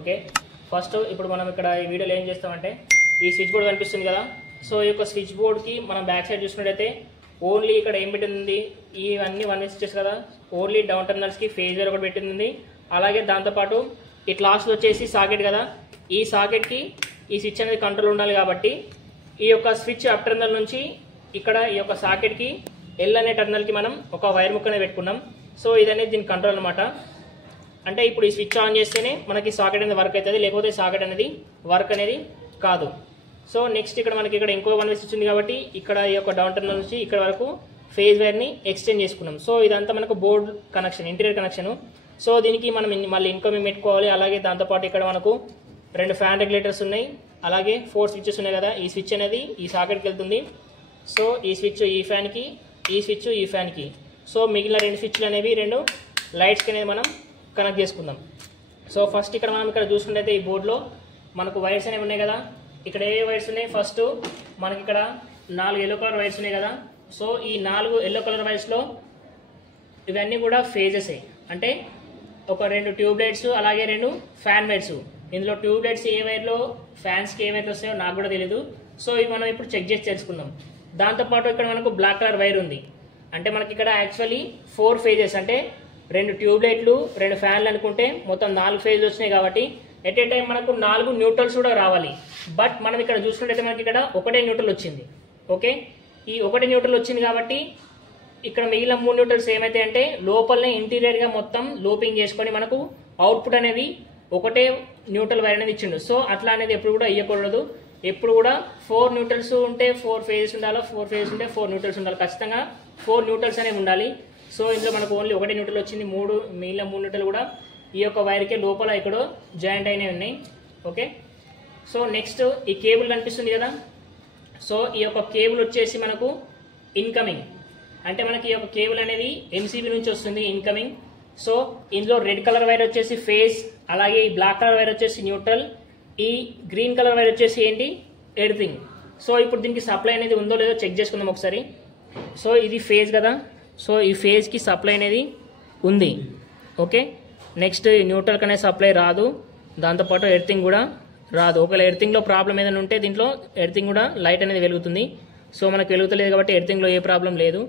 Okay, first ఇప్పుడు మనం ఇక్కడ ఈ వీడియోలో ఏం చేస్తామంటే ఈ స్విచ్ బోర్డ్ కనిపిస్తుంది కదా. సో ఈ యొక్క స్విచ్ బోర్డ్కి మనం బ్యాక్ సైడ్ చూసినట్టయితే ఓన్లీ ఇక్కడ ఏం పెట్టింది, ఇవన్నీ 1 వే స్విచెస్ కదా, ఓన్లీ డౌన్ టర్మినల్స్కి ఫేజ్ వేర్ ఒకటి పెట్టింది. అలాగే దాంతోపాటు ఇట్ లాస్ట్ వచ్చేసి సాకెట్ కదా, ఈ సాకెట్కి ఈ స్విచ్ అనేది కంట్రోల్ ఉండాలి కాబట్టి ఈ యొక్క స్విచ్ అప్ టర్మినల్ నుంచి ఇక్కడ ఈ యొక్క సాకెట్కి ఎల్ అనే టర్మినల్కి మనం ఒక వైర్ ముక్కనే పెట్టుకున్నాం. సో ఇదనేది దీని కంట్రోల్ అనమాట. అంటే ఇప్పుడు ఈ స్విచ్ ఆన్ చేస్తేనే మనకి సాకెట్ అనేది వర్క్ అవుతుంది, లేకపోతే సాకెట్ అనేది వర్క్ అనేది కాదు. సో నెక్స్ట్ ఇక్కడ మనకి ఇక్కడ ఇంకో 1 వే స్విచ్ ఉంది కాబట్టి ఇక్కడ ఈ యొక్క డౌన్ టర్మినల్ నుంచి ఇక్కడ వరకు ఫేజ్ వైర్ని ఎక్స్టెండ్ చేసుకున్నాం. సో ఇదంతా మనకు board connection, interior connection. So దీనికి మనం మళ్ళీ ఇన్కమింగ్ పెట్టుకోవాలి. అలాగే దాంతోపాటు ఇక్కడ మనకు 2 ఫ్యాన్ రెగ్యులేటర్స్ ఉన్నాయి, అలాగే 4 స్విచెస్ ఉన్నాయి కదా. ఈ స్విచ్ అనేది ఈ సాకెట్కి వెళ్తుంది. సో ఈ స్విచ్ ఈ ఫ్యాన్కి, ఈ స్విచ్ ఈ ఫ్యాన్కి. సో మిగిలిన 2 స్విచ్లు అనేవి 2 లైట్స్కి అనేది మనం కనెక్ట్ చేసుకుందాం. సో ఫస్ట్ ఇక్కడ మనం ఇక్కడ చూసుకుంటే ఈ బోర్డులో మనకు వైర్స్ అనేవి ఉన్నాయి కదా. ఇక్కడ ఏ వైర్స్ ఉన్నాయి, ఫస్ట్ మనకి ఇక్కడ 4 ఎల్లో కలర్ వైర్స్ ఉన్నాయి కదా. సో ఈ 4 ఎల్లో కలర్ వైర్స్లో ఇవన్నీ కూడా ఫేజెస్, అంటే ఒక 2 ట్యూబ్ లైట్స్ అలాగే 2 ఫ్యాన్ వైర్స్. ఇందులో ట్యూబ్ లైట్స్ ఏ వైర్లో, ఫ్యాన్స్కి ఏ వైర్లు వస్తాయో నాకు కూడా తెలియదు. సో ఇవి మనం ఇప్పుడు చెక్ చేసి తెలుసుకుందాం. దాంతోపాటు ఇక్కడ మనకు బ్లాక్ కలర్ వైర్ ఉంది, అంటే మనకి ఇక్కడ యాక్చువల్లీ 4 ఫేజెస్, అంటే 2 ట్యూబ్ లైట్లు 2 ఫ్యాన్లు అనుకుంటే మొత్తం 4 ఫేజ్లు వచ్చినాయి కాబట్టి ఎట్ ఏ టైం మనకు 4 న్యూట్రల్స్ కూడా రావాలి. బట్ మనం ఇక్కడ చూసుకున్నట్టయితే మనకి ఇక్కడ 1 న్యూట్రల్ వచ్చింది. ఓకే, ఈ 1 న్యూట్రల్ వచ్చింది కాబట్టి ఇక్కడ మిగిలిన 3 న్యూట్రల్స్ ఏమైతే అంటే లోపలనే ఇంటీరియర్గా మొత్తం లూపింగ్ చేసుకొని మనకు అవుట్పుట్ అనేది 1 న్యూట్రల్ వైర్ అనేది ఇచ్చిండు. సో అట్లా అనేది ఎప్పుడు కూడా ఇవ్వకూడదు. ఎప్పుడు కూడా 4 న్యూట్రల్స్ ఉంటే 4 ఫేజెస్ ఉండాలి, 4 ఫేజెస్ ఉంటే 4 న్యూట్రల్స్ ఉండాలి. ఖచ్చితంగా 4 న్యూట్రల్స్ అనేవి ఉండాలి. సో ఇందులో మనకు ఓన్లీ 1 న్యూట్రల్ వచ్చింది, మిగిలిన 3 న్యూట్రల్ కూడా ఈ యొక్క వైర్కి లోపల ఎక్కడో జాయింట్ అయినవి ఉన్నాయి. ఓకే, సో నెక్స్ట్ ఈ కేబుల్ కనిపిస్తుంది కదా. సో ఈ యొక్క కేబుల్ వచ్చేసి మనకు ఇన్కమింగ్, అంటే మనకి ఈ యొక్క కేబుల్ అనేది ఎంసీబీ నుంచి వస్తుంది ఇన్కమింగ్. సో ఇందులో రెడ్ కలర్ వైర్ వచ్చేసి ఫేజ్, అలాగే ఈ బ్లాక్ కలర్ వైర్ వచ్చేసి న్యూట్రల్, ఈ గ్రీన్ కలర్ వైర్ వచ్చేసి ఏంటి, ఎర్తింగ్. సో ఇప్పుడు దీనికి సప్లై అనేది ఉందో లేదో చెక్ చేసుకుందాం ఒకసారి. సో ఇది ఫేజ్ కదా, సో ఈ ఫేజ్కి సప్లై అనేది ఉంది. ఓకే, నెక్స్ట్ ఈ న్యూట్రల్కి అనేది సప్లై రాదు, దాంతోపాటు ఎర్తింగ్ కూడా రాదు. ఒకవేళ ఎర్తింగ్లో ప్రాబ్లం ఏదైనా ఉంటే దీంట్లో ఎర్తింగ్ కూడా లైట్ అనేది వెలుగుతుంది. సో మనకు వెలుగుతలేదు కాబట్టి ఎర్తింగ్లో ఏ ప్రాబ్లం లేదు.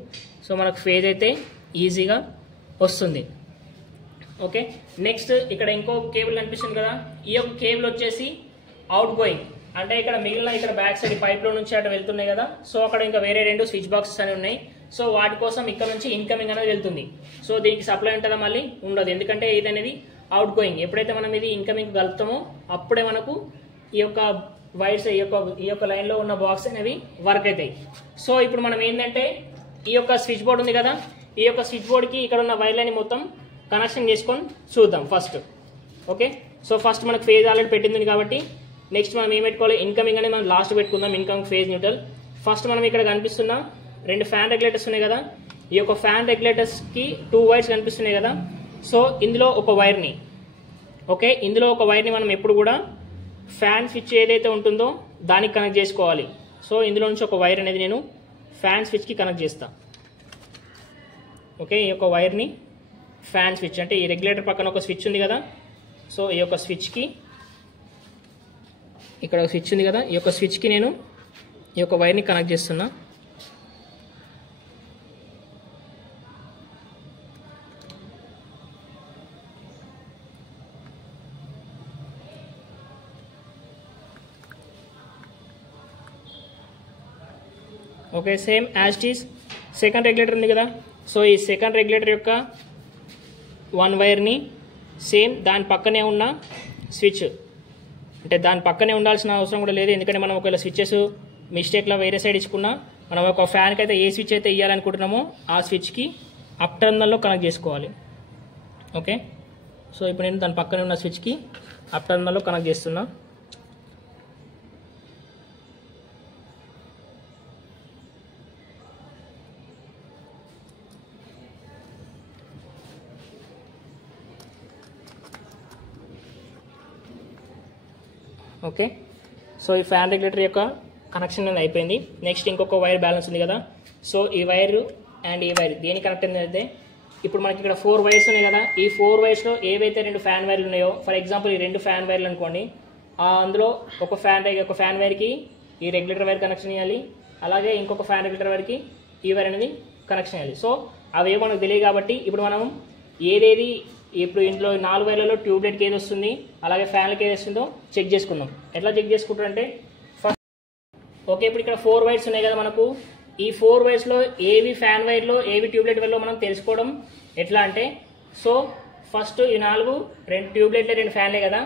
సో మనకు ఫేజ్ అయితే ఈజీగా వస్తుంది. ఓకే, నెక్స్ట్ ఇక్కడ ఇంకో కేబుల్ కనిపిస్తుంది కదా. ఈ యొక్క కేబుల్ వచ్చేసి అవుట్ గోయింగ్, అంటే ఇక్కడ మిగిలిన ఇక్కడ బ్యాక్ సైడ్ పైప్లో నుంచి అటు వెళ్తున్నాయి కదా. సో అక్కడ ఇంకా వేరే 2 స్విచ్ బాక్సెస్ అనేవి ఉన్నాయి. సో వాటి కోసం ఇక్కడ నుంచి ఇన్కమింగ్ అనేది వెళ్తుంది. సో దీనికి సప్లై ఉంటుందా, మళ్ళీ ఉండదు, ఎందుకంటే ఇది అనేది అవుట్ గోయింగ్. ఎప్పుడైతే మనం ఇది ఇన్కమింగ్ కలుపుతామో అప్పుడే మనకు ఈ యొక్క వైర్స్ ఈ యొక్క లైన్లో ఉన్న బాక్స్ అనేవి వర్క్ అవుతాయి. సో ఇప్పుడు మనం ఏంటంటే ఈ యొక్క స్విచ్ బోర్డ్ ఉంది కదా, ఈ యొక్క స్విచ్ బోర్డ్కి ఇక్కడ ఉన్న వైర్ లైన్ మొత్తం కనెక్షన్ చేసుకొని చూద్దాం ఫస్ట్. ఓకే, సో ఫస్ట్ మనకు ఫేజ్ ఆల్రెడీ పెట్టింది కాబట్టి నెక్స్ట్ మనం ఏం పెట్టుకోవాలి, ఇన్కమింగ్ అనేది మనం లాస్ట్ పెట్టుకుందాం. Incoming phase neutral. ఫస్ట్ మనం ఇక్కడ కనిపిస్తున్న 2 ఫ్యాన్ రెగ్యులేటర్స్ ఉన్నాయి కదా, ఈ యొక్క ఫ్యాన్ రెగ్యులేటర్స్కి 2 వైర్స్ కనిపిస్తున్నాయి కదా. సో ఇందులో ఒక వైర్ని, ఓకే, ఇందులో ఒక వైర్ని మనం ఎప్పుడు కూడా ఫ్యాన్ స్విచ్ ఏదైతే ఉంటుందో దానికి కనెక్ట్ చేసుకోవాలి. సో ఇందులో నుంచి ఒక వైర్ అనేది నేను ఫ్యాన్ స్విచ్కి కనెక్ట్ చేస్తాను. ఓకే, ఈ యొక్క వైర్ని ఫ్యాన్ స్విచ్, అంటే ఈ రెగ్యులేటర్ పక్కన ఒక స్విచ్ ఉంది కదా. సో ఈ యొక్క స్విచ్కి ఇక్కడ ఒక స్విచ్ ఉంది కదా, ఈ యొక్క స్విచ్కి నేను ఈ యొక్క వైర్ని కనెక్ట్ చేస్తున్నా. Okay, same as it is second regulator ఉంది కదా. సో ఈ సెకండ్ రెగ్యులేటర్ యొక్క 1 వైర్ని సేమ్ దాని పక్కనే ఉన్న స్విచ్, అంటే దాని పక్కనే ఉండాల్సిన అవసరం కూడా లేదు, ఎందుకంటే మనం ఒకవేళ స్విచ్చెస్ మిస్టేక్లో వేరే సైడ్ ఇచ్చుకున్నా మనం ఒక ఫ్యాన్కి అయితే ఏ స్విచ్ అయితే ఇవ్వాలనుకుంటున్నామో ఆ స్విచ్కి అప్ టర్మినల్లో కనెక్ట్ చేసుకోవాలి. ఓకే, సో ఇప్పుడు నేను దాని పక్కనే ఉన్న స్విచ్కి అప్ టర్మినల్లో కనెక్ట్ చేస్తున్నా. ఓకే, సో ఈ ఫ్యాన్ రెగ్యులేటర్ యొక్క కనెక్షన్ అనేది అయిపోయింది. నెక్స్ట్ ఇంకొక వైర్ బ్యాలెన్స్ ఉంది కదా. సో ఈ వైర్ అండ్ ఈ వైర్ దేని కనెక్ట్ అయింది అయితే ఇప్పుడు మనకి ఇక్కడ 4 వైర్స్ ఉన్నాయి కదా, ఈ 4 వైర్స్లో ఏవైతే 2 ఫ్యాన్ వైర్లు ఉన్నాయో, ఫర్ ఎగ్జాంపుల్ ఈ 2 ఫ్యాన్ వైర్లు అనుకోండి, అందులో ఒక ఫ్యాన్ వైర్కి ఈ రెగ్యులేటర్ వైర్ కనెక్షన్ ఇవ్వాలి, అలాగే ఇంకొక ఫ్యాన్ రెగ్యులేటర్ వైర్కి ఈ వైర్ అనేది కనెక్షన్ ఇవ్వాలి. సో అవి మనకు తెలియదు కాబట్టి ఇప్పుడు మనం ఏదేది ఇప్పుడు ఇంట్లో 4 వైర్లలో ట్యూబ్లైట్కి ఏది వస్తుంది, అలాగే ఫ్యాన్లకి ఏది వస్తుందో చెక్ చేసుకుందాం. ఎట్లా చెక్ చేసుకుంటారంటే ఫస్ట్ ఓకే, ఇప్పుడు ఇక్కడ 4 వైర్స్ ఉన్నాయి కదా మనకు, ఈ 4 వైర్స్లో ఏవి ఫ్యాన్ వైర్లో ఏవి ట్యూబ్లైట్ వైర్లో మనం తెలుసుకోవడం ఎట్లా అంటే, సో ఫస్ట్ ఈ 2 ట్యూబ్లైట్లే 2 ఫ్యాన్లే కదా.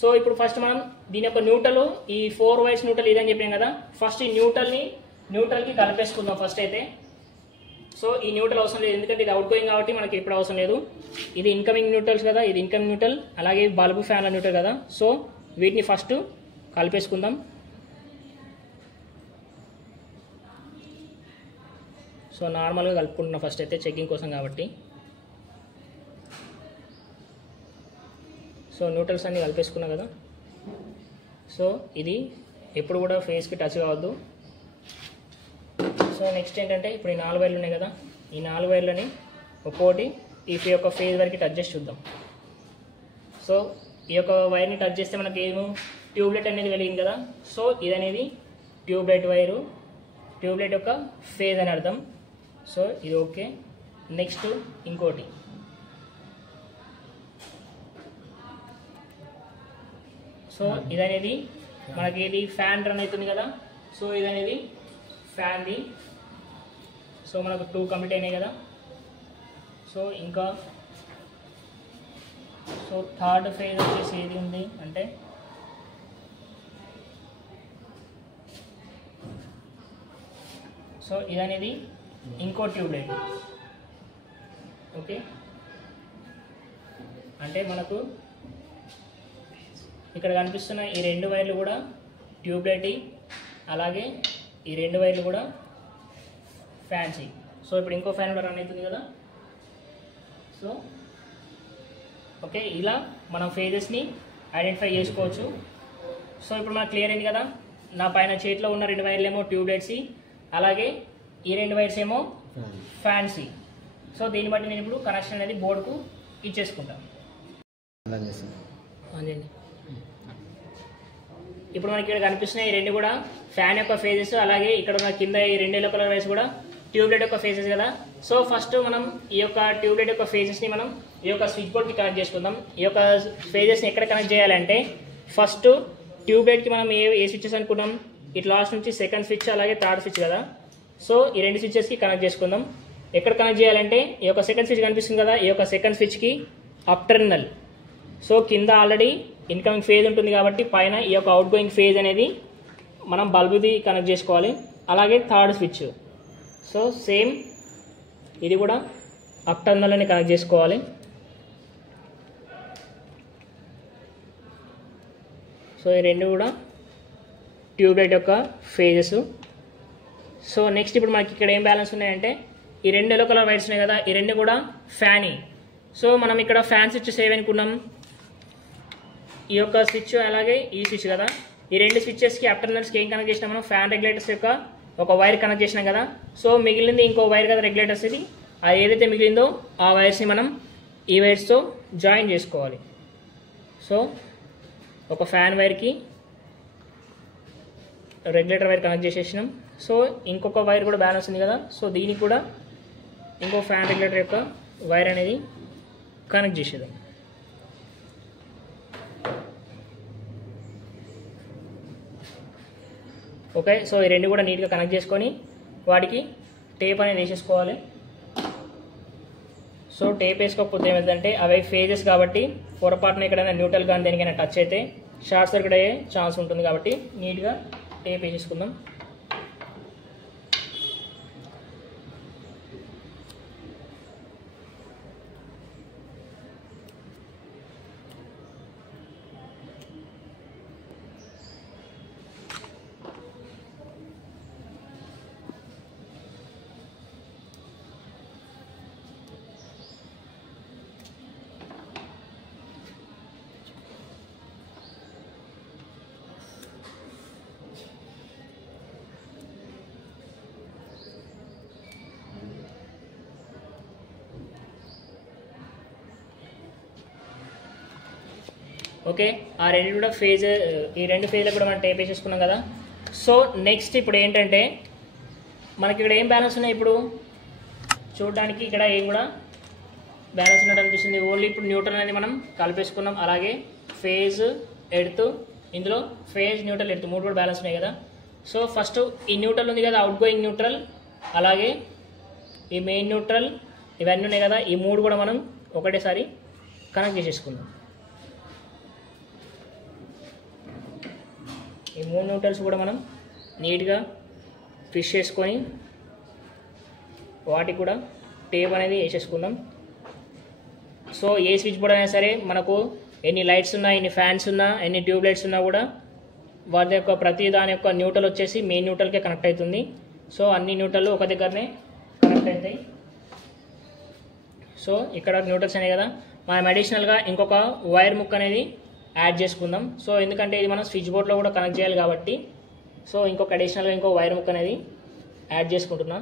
సో ఇప్పుడు ఫస్ట్ మనం దీని యొక్క న్యూట్రల్, ఈ 4 వైర్స్ న్యూట్రల్ ఇదని చెప్పాం కదా, ఫస్ట్ ఈ న్యూట్రల్కి కలిపేసుకుందాం ఫస్ట్ అయితే. సో ఈ న్యూట్రల్ అవసరం లేదు, ఎందుకంటే ఇది అవుట్ గోయింగ్ కాబట్టి మనకి ఇప్పుడు అవసరం లేదు. ఇది ఇన్కమింగ్ న్యూట్రల్స్ కదా, ఇది ఇన్కమింగ్ న్యూట్రల్, అలాగే బల్బు ఫ్యాన్ల న్యూట్రల్ కదా. సో వీటిని ఫస్ట్ కలిపేసుకుందాం. సో నార్మల్గా కలుపుకుంటున్నాం ఫస్ట్ అయితే చెకింగ్ కోసం కాబట్టి. సో న్యూట్రల్స్ అన్ని కలిపేసుకున్నాం కదా. సో ఇది ఎప్పుడు కూడా ఫేస్కి టచ్ కావద్దు. సో నెక్స్ట్ ఏంటంటే ఇప్పుడు ఈ 4 వైర్లు ఉన్నాయి కదా, ఈ 4 వైర్లని ఒక్కోటి ఈ యొక్క ఫేజ్ వరకు టచ్ చేసి చూద్దాం. సో ఈ యొక్క వైర్ని టచ్ చేస్తే మనకి ఏమో ట్యూబ్లైట్ అనేది వెలిగింది కదా. సో ఇది అనేది ట్యూబ్లైట్ వైరు, ట్యూబ్లైట్ యొక్క ఫేజ్ అని అర్థం. సో ఇది ఓకే. నెక్స్ట్ ఇంకోటి, సో ఇదనేది మనకి ఇది ఫ్యాన్ రన్ అవుతుంది కదా. సో ఇదనేది ఫ్యాన్ది. సో మనకు 2 కంప్లీట్ అయినాయి కదా. సో ఇంకా సో థర్డ్ ఫేజ్ వచ్చేసి ఏది ఉంది అంటే, సో ఇదనేది ఇంకో ట్యూబ్లైట్. ఓకే, అంటే మనకు ఇక్కడ కనిపిస్తున్న ఈ 2 వైర్లు కూడా ట్యూబ్లైట్, అలాగే ఈ 2 వైర్లు కూడా ఫ్యాన్సీ. సో ఇప్పుడు ఇంకో ఫ్యాన్ కూడా రన్ అవుతుంది కదా. సో ఓకే, ఇలా మనం ఫేజెస్ని ఐడెంటిఫై చేసుకోవచ్చు. సో ఇప్పుడు మనకు క్లియర్ అయింది కదా, నా పైన చేతిలో ఉన్న 2 వైర్లు ఏమో ట్యూబ్లైట్స్, అలాగే ఈ 2 వైర్స్ ఏమో ఫ్యాన్సీ. సో దీన్ని బట్టి నేను ఇప్పుడు కనెక్షన్ అనేది బోర్డుకు ఇచ్చేసుకుంటాను. ఇప్పుడు మనకి ఇక్కడ కనిపిస్తున్నాయి ఈ 2 కూడా ఫ్యాన్ యొక్క ఫేజెస్, అలాగే ఇక్కడ ఉన్న కింద ఈ 2 ఎల్లో కలర్ వైర్స్ కూడా ట్యూబ్లైట్ యొక్క ఫేజెస్ కదా. సో ఫస్ట్ మనం ఈ యొక్క ట్యూబ్లైట్ యొక్క ఫేజెస్ని మనం ఈ యొక్క స్విచ్ బోర్డ్కి కనెక్ట్ చేసుకుందాం. ఈ యొక్క ఫేజెస్ని ఎక్కడ కనెక్ట్ చేయాలంటే, ఫస్ట్ ట్యూబ్లైట్కి మనం ఏ స్విచ్చెస్ అనుకున్నాం, ఇట్లా లాస్ట్ నుంచి సెకండ్ స్విచ్ అలాగే థర్డ్ స్విచ్ కదా. సో ఈ 2 స్విచ్చెస్కి కనెక్ట్ చేసుకుందాం. ఎక్కడ కనెక్ట్ చేయాలంటే, ఈ యొక్క సెకండ్ స్విచ్ కనిపిస్తుంది కదా, ఈ యొక్క సెకండ్ స్విచ్కి అప్ టెర్మినల్. సో కింద ఆల్రెడీ ఇన్కమింగ్ ఫేజ్ ఉంటుంది కాబట్టి పైన ఈ యొక్క అవుట్ గోయింగ్ ఫేజ్ అనేది మనం బల్బుది కనెక్ట్ చేసుకోవాలి. అలాగే థర్డ్ స్విచ్, సో సేమ్ ఇది కూడా అప్ టెర్మినల్ని కనెక్ట్ చేసుకోవాలి. సో ఈ 2 కూడా ట్యూబ్లైట్ యొక్క ఫేజెస్. సో నెక్స్ట్ ఇప్పుడు మనకి ఇక్కడ ఏం బ్యాలెన్స్ ఉన్నాయంటే, ఈ 2 ఎల్లో కలర్ వైర్స్ ఉన్నాయి కదా, ఈ 2 కూడా ఫ్యానీ. సో మనం ఇక్కడ ఫ్యాన్ స్విచ్చెస్ ఏమనుకున్నాం, ఈ యొక్క స్విచ్ అలాగే ఈ స్విచ్ కదా, ఈ 2 స్విచ్చెస్కి అప్ టెర్మినల్స్కి ఏం కనెక్ట్ చేసినాం మనం, ఫ్యాన్ రెగ్యులేటర్స్ యొక్క ఒక వైర్ కనెక్ట్ చేసినాం కదా. సో మిగిలింది ఇంకో వైర్ కదా రెగ్యులేటర్స్, ఇది అది ఏదైతే మిగిలిందో ఆ వైర్స్ని మనం ఈ వైర్స్తో జాయిన్ చేసుకోవాలి. సో ఒక ఫ్యాన్ వైర్కి రెగ్యులేటర్ వైర్ కనెక్ట్ చేసేసినాం. సో ఇంకొక వైర్ కూడా బ్యాలెన్స్ ఉంది కదా, సో దీనికి కూడా ఇంకో ఫ్యాన్ రెగ్యులేటర్ యొక్క వైర్ అనేది కనెక్ట్ చేసేద్దాం. ఓకే, సో ఈ 2 కూడా నీట్గా కనెక్ట్ చేసుకొని వాటికి టేప్ అనేది వేసేసుకోవాలి. సో టేప్ వేసుకోకపోతే ఏమైందంటే, అవి ఫేజెస్ కాబట్టి పొరపాటున ఎక్కడైనా న్యూట్రల్ కానీ దేనికైనా టచ్ అయితే షార్ట్ సర్క్యూట్ అయ్యే ఛాన్స్ ఉంటుంది కాబట్టి నీట్గా టేప్ వేసేసుకుందాం. ఓకే, ఆ రెండు కూడా ఫేజ్, ఈ రెండు ఫేజ్లకు కూడా మనం టేప్ వేసేసుకున్నాం కదా. సో నెక్స్ట్ ఇప్పుడు ఏంటంటే మనకి ఇక్కడ ఏం బ్యాలెన్స్ ఉన్నాయి, ఇప్పుడు చూడడానికి ఇక్కడ ఏం కూడా బ్యాలెన్స్ ఉన్నట్టు అనిపిస్తుంది. ఓన్లీ ఇప్పుడు న్యూట్రల్ అనేది మనం కలిపేసుకున్నాం. అలాగే ఫేజ్, ఎర్త్, ఇందులో ఫేజ్, న్యూట్రల్, ఎర్త్ మూడు కూడా బ్యాలెన్స్ ఉన్నాయి కదా. సో ఫస్ట్ ఈ న్యూట్రల్ ఉంది కదా, అవుట్ గోయింగ్ న్యూట్రల్, అలాగే ఈ మెయిన్ న్యూట్రల్, ఇవన్నీ ఉన్నాయి కదా, ఈ మూడు కూడా మనం ఒకటేసారి కనెక్ట్ చేసేసుకుందాం. ఈ మూడు న్యూట్రల్స్ కూడా మనం నీట్గా ఫిష్ చేసుకొని వాటికి కూడా టేప్ అనేది వేసేసుకుందాం. సో ఏ స్విచ్ బోర్డ్ అయినా సరే మనకు ఎన్ని లైట్స్ ఉన్నా, ఎన్ని ఫ్యాన్స్ ఉన్నా, ఎన్ని ట్యూబ్ లైట్స్ ఉన్నా కూడా వాటి యొక్క ప్రతి దాని యొక్క న్యూట్రల్ వచ్చేసి మెయిన్ న్యూట్రల్కే కనెక్ట్ అవుతుంది. సో అన్ని న్యూట్రల్ ఒక దగ్గరనే కనెక్ట్ అవుతాయి. సో ఇక్కడ న్యూట్రల్స్ అనేవి కదా, మనం అడిషనల్గా ఇంకొక వైర్ ముక్క అనేది యాడ్ చేసుకుందాం. సో ఎందుకంటే ఇది మనం స్విచ్ బోర్డ్లో కూడా కనెక్ట్ చేయాలి కాబట్టి, సో ఇంకొక అడిషనల్గా ఇంకో వైర్ ముక్క అనేది యాడ్ చేసుకుంటున్నా.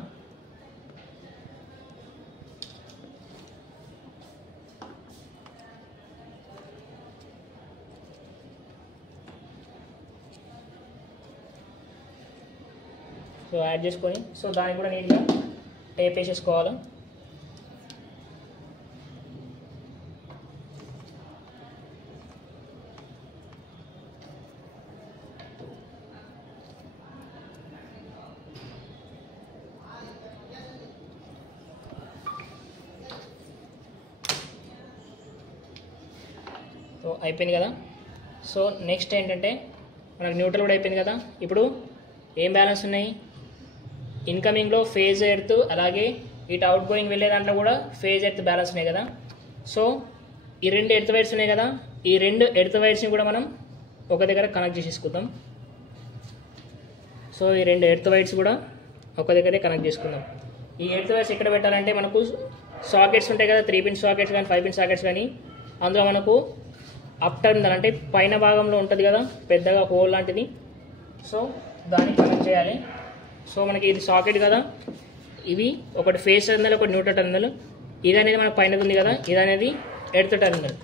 సో యాడ్ చేసుకొని సో దానికి కూడా నీట్గా టేప్ వేసేసుకోవాలి. సో అయిపోయింది కదా. సో నెక్స్ట్ ఏంటంటే మనకు న్యూట్రల్ కూడా అయిపోయింది కదా. ఇప్పుడు ఏం బ్యాలెన్స్ ఉన్నాయి, ఇన్కమింగ్లో ఫేజ్ ఎర్త్, అలాగే ఇటు అవుట్ గోయింగ్ వెళ్ళే దాంట్లో కూడా ఫేజ్ ఎర్త్ బ్యాలెన్స్ ఉన్నాయి కదా. సో ఈ రెండు ఎర్త్ వైర్స్ ఉన్నాయి కదా, ఈ రెండు ఎర్త్ వైర్స్ని కూడా మనం ఒక దగ్గర కనెక్ట్ చేసేసుకుందాం. సో ఈ రెండు ఎర్త్ వైర్స్ కూడా ఒక దగ్గరే కనెక్ట్ చేసుకుందాం. ఈ ఎర్త్ వైర్స్ ఎక్కడ పెట్టాలంటే మనకు సాకెట్స్ ఉంటాయి కదా, 3 పిన్ సాకెట్స్ కానీ 5 పిన్ సాకెట్స్ కానీ, అందులో మనకు అప్ టర్మినల్ అంటే పైన భాగంలో ఉంటుంది కదా పెద్దగా హోల్ లాంటిది, సో దాన్ని కనెక్ట్ చేయాలి. సో మనకి ఇది సాకెట్ కదా, ఇవి ఒకటి ఫేజ్ టర్మినల్, ఒకటి న్యూట్రల్ టర్మినల్. ఇది అనేది మనకు పైన ఉంది కదా, ఇది అనేది earth terminal.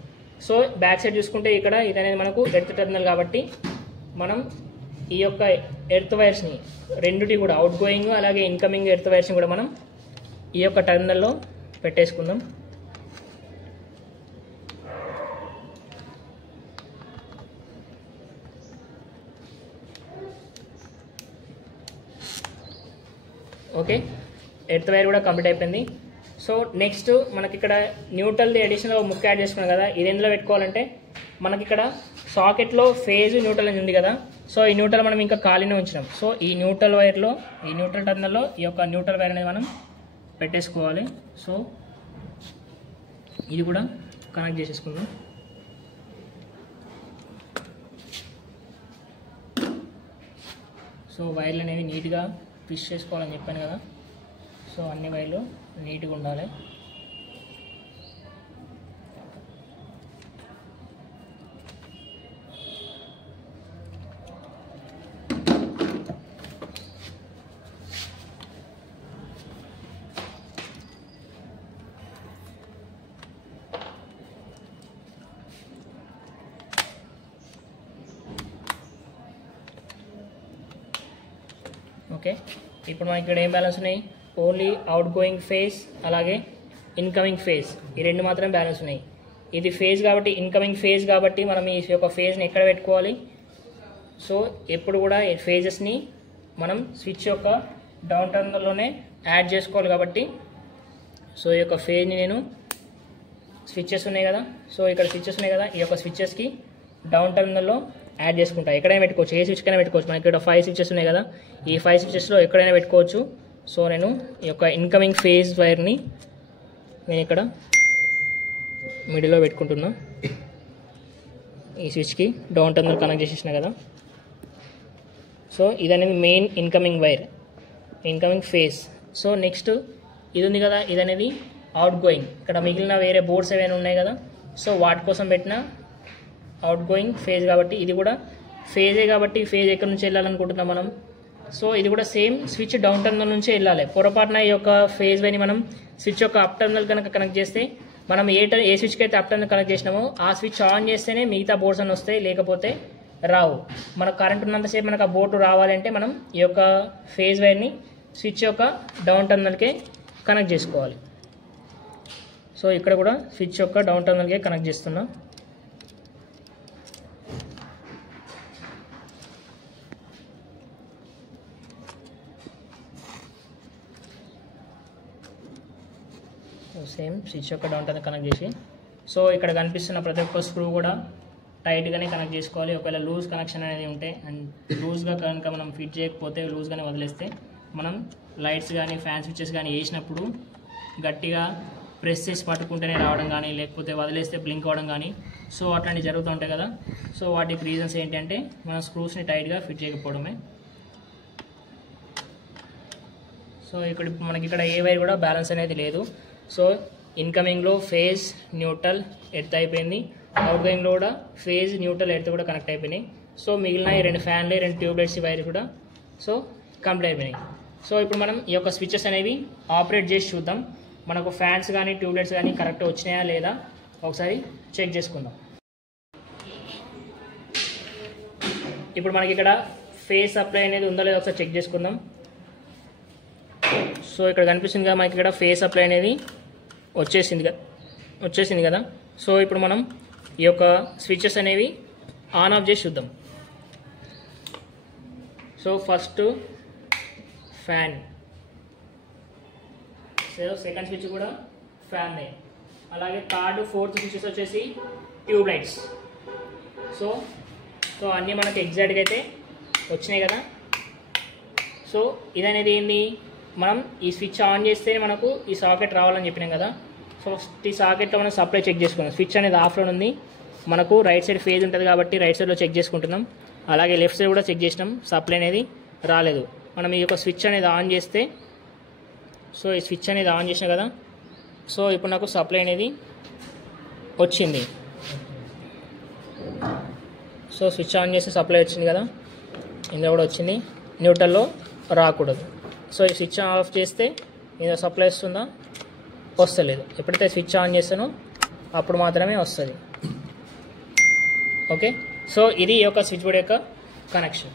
So back side చూసుకుంటే ఇక్కడ ఇది అనేది మనకు ఎర్త్ టర్మినల్ కాబట్టి మనం ఈ యొక్క ఎర్త్ వైర్స్ని రెండుటి కూడా అవుట్ గోయింగ్ అలాగే ఇన్కమింగ్ ఎర్త్ వైర్స్ని కూడా మనం ఈ యొక్క టర్మినల్లో పెట్టేసుకుందాం. ఓకే, ఎర్త్ వైర్ కూడా కంప్లీట్ అయిపోయింది. సో నెక్స్ట్ మనకి ఇక్కడ న్యూట్రల్ది అడిషనల్ ముక్క యాడ్ చేసుకున్నాం కదా, ఇది ఎందులో పెట్టుకోవాలంటే మనకి ఇక్కడ సాకెట్లో ఫేజ్ న్యూట్రల్ అని ఉంది కదా. సో ఈ న్యూట్రల్ మనం ఇంకా ఖాళీనే ఉంచినాం. సో ఈ న్యూట్రల్ వైర్లో, ఈ న్యూట్రల్ టర్మినల్లో ఈ యొక్క న్యూట్రల్ వైర్ అనేది మనం పెట్టేసుకోవాలి. సో ఇది కూడా కనెక్ట్ చేసేసుకుందాం. సో వైర్లు అనేవి నీట్గా ఫిష్ చేసుకోవాలని చెప్పాను కదా. సో అన్ని వైర్లు నీట్గా ఉండాలి. ఓకే, ఇప్పుడు మనకి ఇక్కడ ఏం బ్యాలెన్స్ ఉన్నాయి, ఓన్లీ అవుట్ గోయింగ్ ఫేజ్ అలాగే ఇన్కమింగ్ ఫేజ్, ఈ రెండు మాత్రమే బ్యాలెన్స్ ఉన్నాయి. ఇది ఫేజ్ కాబట్టి, ఇన్కమింగ్ ఫేజ్ కాబట్టి మనం ఈ యొక్క ఫేజ్ని ఎక్కడ పెట్టుకోవాలి. సో ఎప్పుడు కూడా ఈ ఫేజెస్ని మనం స్విచ్ యొక్క డౌన్ టర్మినల్లోనే యాడ్ చేసుకోవాలి కాబట్టి, సో ఈ యొక్క ఫేజ్ని నేను స్విచ్చెస్ ఉన్నాయి కదా, సో ఇక్కడ స్విచ్చెస్ ఉన్నాయి కదా, ఈ యొక్క స్విచ్చెస్కి డౌన్ టర్మినల్లో యాడ్ చేసుకుంటా. ఎక్కడైనా పెట్టుకోవచ్చు, ఏ స్విచ్కైనా పెట్టుకోవచ్చు. మనకి ఇక్కడ 5 స్విచ్చెస్ ఉన్నాయి కదా, ఈ 5 స్విచ్చెస్లో ఎక్కడైనా పెట్టుకోవచ్చు. సో నేను ఈ యొక్క ఇన్కమింగ్ ఫేజ్ వైర్ని నేను ఇక్కడ మిడిల్లో పెట్టుకుంటున్నా. ఈ స్విచ్కి డౌన్ టర్మినల్ కనెక్ట్ చేసేసిన కదా. సో ఇది అనేది main incoming wire, incoming phase. So next ఇది ఉంది కదా, ఇది అనేది అవుట్ గోయింగ్. ఇక్కడ మిగిలిన వేరే బోర్డ్స్ ఏమైనా ఉన్నాయి కదా, సో వాటి కోసం పెట్టిన అవుట్ గోయింగ్ ఫేజ్ కాబట్టి ఇది కూడా ఫేజే కాబట్టి ఫేజ్ ఎక్కడి నుంచి వెళ్ళాలనుకుంటున్నాం మనం. సో ఇది కూడా సేమ్ స్విచ్ డౌన్ టర్మినల్ నుంచే వెళ్ళాలి. పొరపాటున ఈ యొక్క ఫేజ్ వైని మనం స్విచ్ యొక్క అప్ టర్మినల్ కనుక కనెక్ట్ చేస్తే మనం ఏ స్విచ్కి అయితే అప్ టర్న్ కనెక్ట్ చేసినామో ఆ స్విచ్ ఆన్ చేస్తేనే మిగతా బోర్డ్స్ అన్నీ వస్తాయి, లేకపోతే రావు. మనకు కరెంట్ ఉన్నంతసేపు మనకు ఆ బోర్డు రావాలంటే మనం ఈ యొక్క ఫేజ్ వైర్ని స్విచ్ యొక్క డౌన్ టర్మినల్కే కనెక్ట్ చేసుకోవాలి. సో ఇక్కడ కూడా స్విచ్ యొక్క డౌన్ టర్మినల్కే కనెక్ట్ చేస్తున్నాం. సేమ్ స్విచ్ యొక్క డౌన్ టర్మినల్ కనెక్ట్ చేసి, సో ఇక్కడ కనిపిస్తున్న ప్రతి ఒక్క స్క్రూ కూడా టైట్గానే కనెక్ట్ చేసుకోవాలి. ఒకవేళ లూజ్ కనెక్షన్ అనేది ఉంటే అండ్ లూజ్గా కనుక మనం ఫిట్ చేయకపోతే లూజ్గానే వదిలేస్తే మనం లైట్స్ కానీ ఫ్యాన్ స్విచెస్ కానీ వేసినప్పుడు గట్టిగా ప్రెస్ చేసి పట్టుకుంటేనే రావడం కానీ, లేకపోతే వదిలేస్తే బ్లింక్ అవ్వడం కానీ, సో అట్లాంటివి జరుగుతూ ఉంటాయి కదా. సో వాటికి రీజన్స్ ఏంటంటే మనం స్క్రూస్ని టైట్గా ఫిట్ చేయకపోవడమే. సో ఇక్కడ మనకి ఇక్కడ ఏ వైర్ కూడా బ్యాలెన్స్ అనేది లేదు. సో ఇన్కమింగ్లో ఫేజ్ న్యూట్రల్ ఎర్త్ అయిపోయింది, అవుట్ గోయింగ్లో కూడా ఫేజ్ న్యూట్రల్ ఎర్త్ కూడా కనెక్ట్ అయిపోయినాయి. సో మిగిలిన ఈ 2 ఫ్యాన్లు 2 ట్యూబ్లైట్స్ వైర్ కూడా సో కంప్లీట్ అయిపోయినాయి. సో ఇప్పుడు మనం ఈ యొక్క స్విచెస్ అనేవి ఆపరేట్ చేసి చూద్దాం. మనకు ఫ్యాన్స్ కానీ ట్యూబ్లైట్స్ కానీ కరెక్ట్ వచ్చినాయా లేదా ఒకసారి చెక్ చేసుకుందాం. ఇప్పుడు మనకి ఇక్కడ ఫేజ్ సప్లై అనేది ఉందో లేదో ఒకసారి చెక్ చేసుకుందాం. సో ఇక్కడ కనిపిస్తుంది కదా మనకి ఇక్కడ ఫేజ్ సప్లై అనేది వచ్చేసింది కదా. సో ఇప్పుడు మనం ఈ యొక్క స్విచెస్ అనేవి ఆన్ ఆఫ్ చేసి చూద్దాం. So first fan, so second switch కూడా ఫ్యాన్, అలాగే థర్డ్ ఫోర్త్ స్విచెస్ వచ్చేసి ట్యూబ్ లైట్స్. సో అన్నీ మనకి ఎగ్జాక్ట్గా అయితే వచ్చినాయి కదా. సో ఇదనేది ఏంది, మనం ఈ స్విచ్ ఆన్ చేస్తే మనకు ఈ సాకెట్ రావాలని చెప్పినాం కదా. సో ఈ సాకెట్లో మనం సప్లై చెక్ చేసుకున్నాం. స్విచ్ అనేది ఆఫ్లో ఉంది, మనకు రైట్ సైడ్ ఫేజ్ ఉంటుంది కాబట్టి రైట్ సైడ్లో చెక్ చేసుకుంటున్నాం. అలాగే లెఫ్ట్ సైడ్ కూడా చెక్ చేసినాం, సప్లై అనేది రాలేదు. మనం ఈ యొక్క స్విచ్ అనేది ఆన్ చేస్తే, సో ఈ స్విచ్ అనేది ఆన్ చేసినా కదా. సో ఇప్పుడు నాకు సప్లై అనేది వచ్చింది. సో స్విచ్ ఆన్ చేస్తే సప్లై వచ్చింది కదా, ఇందులో కూడా వచ్చింది, న్యూట్రల్లో రాకూడదు. సో ఈ స్విచ్ ఆఫ్ చేస్తే ఇందులో సప్లై వస్తుందా, వస్తలేదు. ఎప్పుడైతే స్విచ్ ఆన్ చేస్తానో అప్పుడు మాత్రమే వస్తుంది. ఓకే, సో ఇది ఈ యొక్క స్విచ్ బోర్డ్ యొక్క కనెక్షన్.